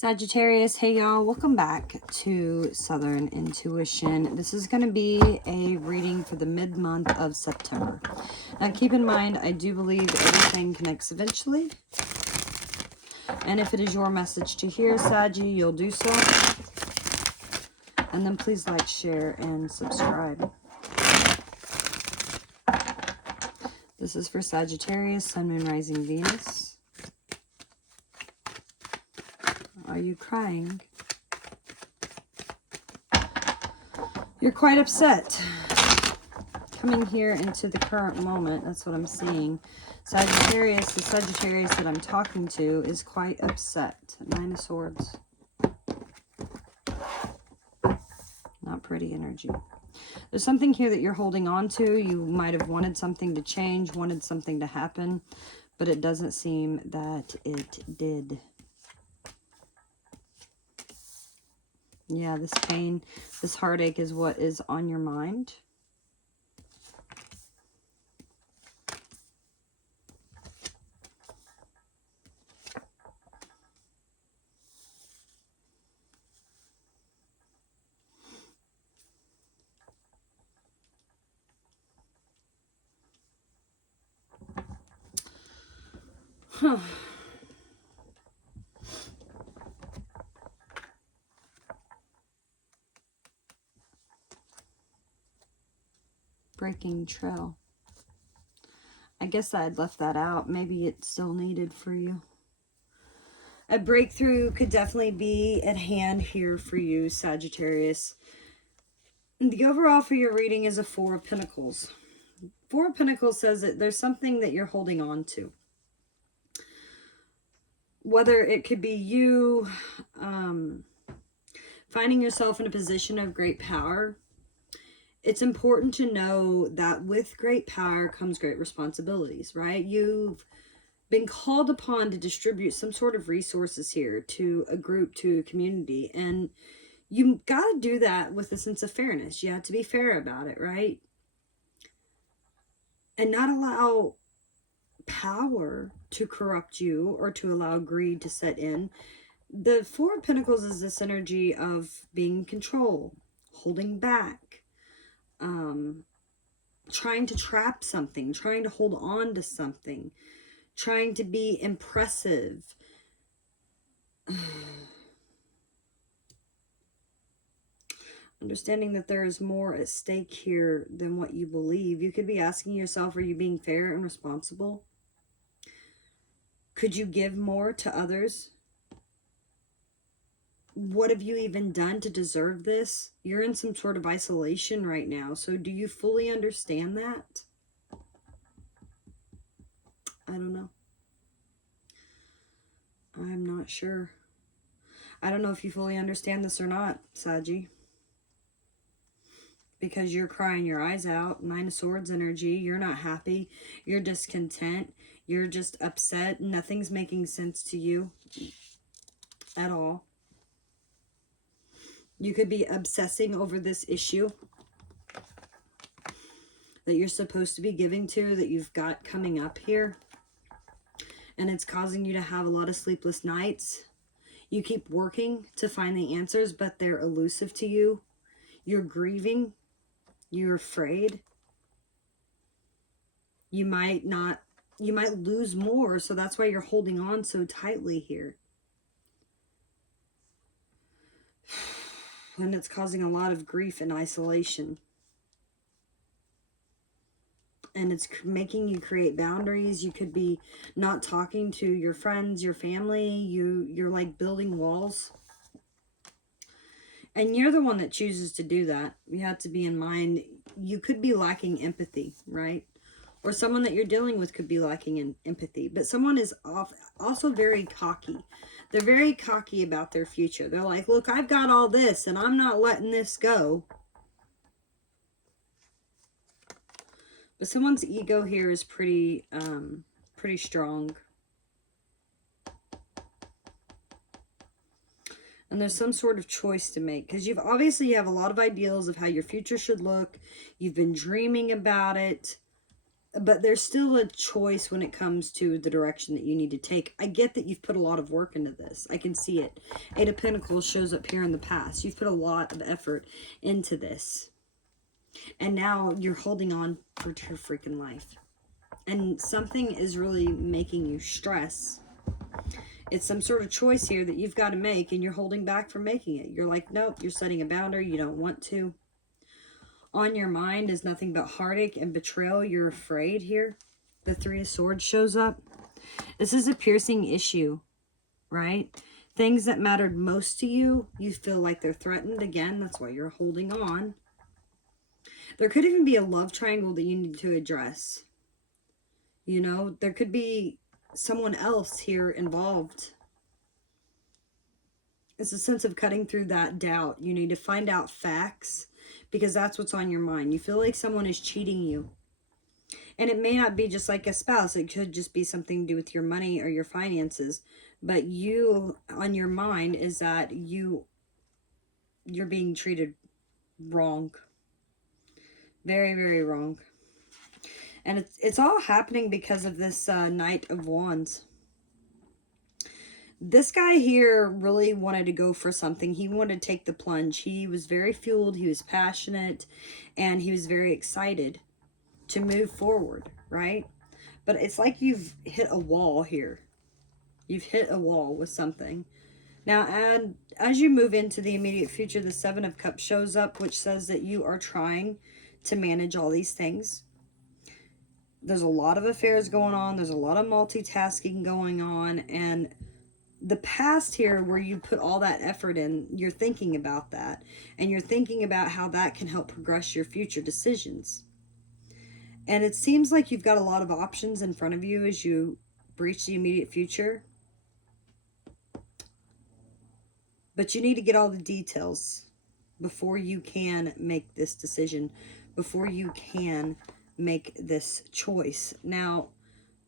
Sagittarius, hey y'all, welcome back to Southern Intuition. This is going to be a reading for the mid-month of September. Now keep in mind, I do believe everything connects eventually. And if it is your message to hear, Saggy, you'll do so. And then please like, share, and subscribe. This is for Sagittarius, Sun, Moon, Rising, Venus. Are you crying? You're quite upset. Coming here into the current moment, that's what I'm seeing. Sagittarius, the Sagittarius that I'm talking to, is quite upset. Nine of Swords. Not pretty energy. There's something here that you're holding on to. You might have wanted something to change, wanted something to happen, but it doesn't seem that it did. Yeah, this pain, this heartache is what is on your mind. Huh. Breaking trail. I guess I had left that out. Maybe it's still needed for you. A breakthrough could definitely be at hand here for you, Sagittarius. The overall for your reading is a Four of Pentacles. Four of Pentacles says that there's something that you're holding on to. Whether it could be you finding yourself in a position of great power. It's important to know that with great power comes great responsibilities, right? You've been called upon to distribute some sort of resources here to a group, to a community. And you got to do that with a sense of fairness. You have to be fair about it, right? And not allow power to corrupt you or to allow greed to set in. The Four of Pentacles is this energy of being in control, holding back, trying to trap something, trying to hold on to something, trying to be impressive. Understanding that there is more at stake here than what you believe. You could be asking yourself, are you being fair and responsible? Could you give more to others? What have you even done to deserve this? You're in some sort of isolation right now. So do you fully understand that? I don't know. I'm not sure. I don't know if you fully understand this or not, Saji. Because you're crying your eyes out. Nine of Swords energy. You're not happy. You're discontent. You're just upset. Nothing's making sense to you at all. You could be obsessing over this issue that you're supposed to be giving to, that you've got coming up here. And it's causing you to have a lot of sleepless nights. You keep working to find the answers, but they're elusive to you. You're grieving. You're afraid. You might lose more, so that's why you're holding on so tightly here. And it's causing a lot of grief and isolation. And it's making you create boundaries. You could be not talking to your friends, your family. You're like building walls. And you're the one that chooses to do that. You have to be in mind, you could be lacking empathy, right? Or someone that you're dealing with could be lacking in empathy. But someone is also very cocky. They're very cocky about their future. They're like, look, I've got all this and I'm not letting this go. But someone's ego here is pretty strong. And there's some sort of choice to make. Because you have a lot of ideals of how your future should look. You've been dreaming about it. But there's still a choice when it comes to the direction that you need to take. I get that you've put a lot of work into this. I can see it. Eight of Pentacles shows up here in the past. You've put a lot of effort into this. And now you're holding on for dear freaking life. And something is really making you stress. It's some sort of choice here that you've got to make, and you're holding back from making it. You're like, nope, you're setting a boundary. You don't want to. On your mind is nothing but heartache and betrayal. You're afraid here. The Three of Swords shows up. This is a piercing issue, right? Things that mattered most to you, you feel like they're threatened again. That's why you're holding on. There could even be a love triangle that you need to address. You know, there could be someone else here involved. It's a sense of cutting through that doubt. You need to find out facts because that's what's on your mind. You feel like someone is cheating you. And it may not be just like a spouse. It could just be something to do with your money or your finances. But you, on your mind, is that you're being treated wrong. Very, very wrong. And it's all happening because of this Knight of Wands. This guy here really wanted to go for something. He wanted to take the plunge. He was very fueled. He was passionate. And he was very excited to move forward, right? But it's like you've hit a wall here. You've hit a wall with something. Now, and as you move into the immediate future, the Seven of Cups shows up, which says that you are trying to manage all these things. There's a lot of affairs going on. There's a lot of multitasking going on. And the past here where you put all that effort in, you're thinking about that. And you're thinking about how that can help progress your future decisions. And it seems like you've got a lot of options in front of you as you breach the immediate future. But you need to get all the details before you can make this decision, before you can make this choice. Now,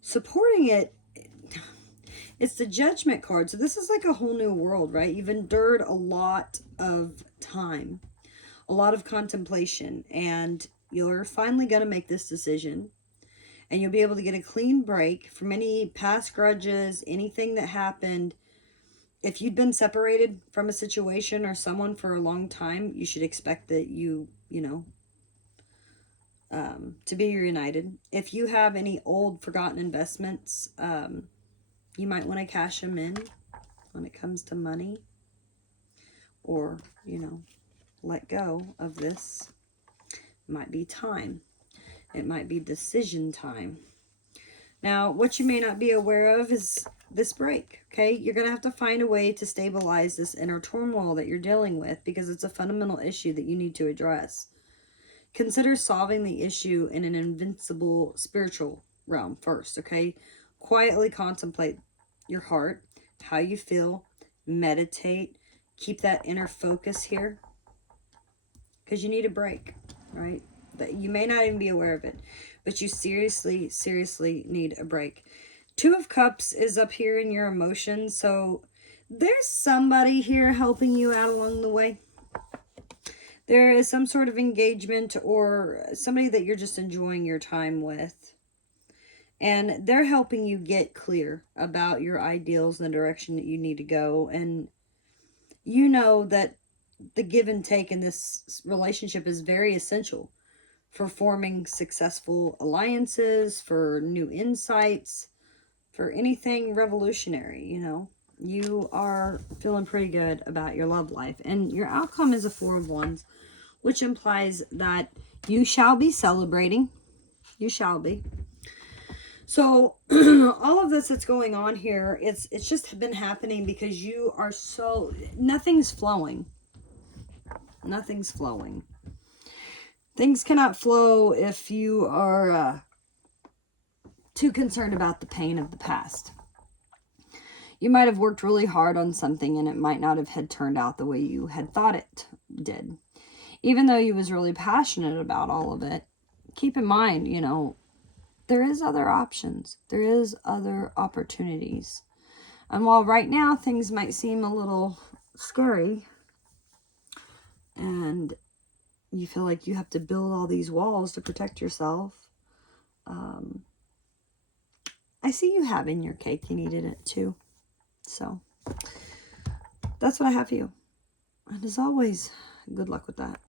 supporting it, it's the Judgment card. So this is like a whole new world, right? You've endured a lot of time, a lot of contemplation, and you're finally going to make this decision. And you'll be able to get a clean break from any past grudges, anything that happened. If you'd been separated from a situation or someone for a long time, you should expect that you know, to be reunited. If you have any old forgotten investments, you might want to cash them in when it comes to money, or, you know, let go of this. It might be time. It might be decision time. Now, what you may not be aware of is this break, okay? You're going to have to find a way to stabilize this inner turmoil that you're dealing with because it's a fundamental issue that you need to address. Consider solving the issue in an invincible spiritual realm first, okay? Quietly contemplate your heart, how you feel, meditate, keep that inner focus here because you need a break, right? That you may not even be aware of it, but you seriously, seriously need a break. Two of Cups is up here in your emotions, so there's somebody here helping you out along the way. There is some sort of engagement or somebody that you're just enjoying your time with. And they're helping you get clear about your ideals and the direction that you need to go. And you know that the give and take in this relationship is very essential for forming successful alliances, for new insights, for anything revolutionary, you know. You are feeling pretty good about your love life. And your outcome is a Four of Wands, which implies that you shall be celebrating. You shall be. So all of this that's going on here, it's just been happening because you are so, nothing's flowing. Nothing's flowing. Things cannot flow if you are too concerned about the pain of the past. You might have worked really hard on something and it might not have had turned out the way you had thought it did. Even though you was really passionate about all of it, keep in mind, you know, there is other options. There is other opportunities. And while right now things might seem a little scary and you feel like you have to build all these walls to protect yourself, I see you having your cake and eating it too. So that's what I have for you. And as always, good luck with that.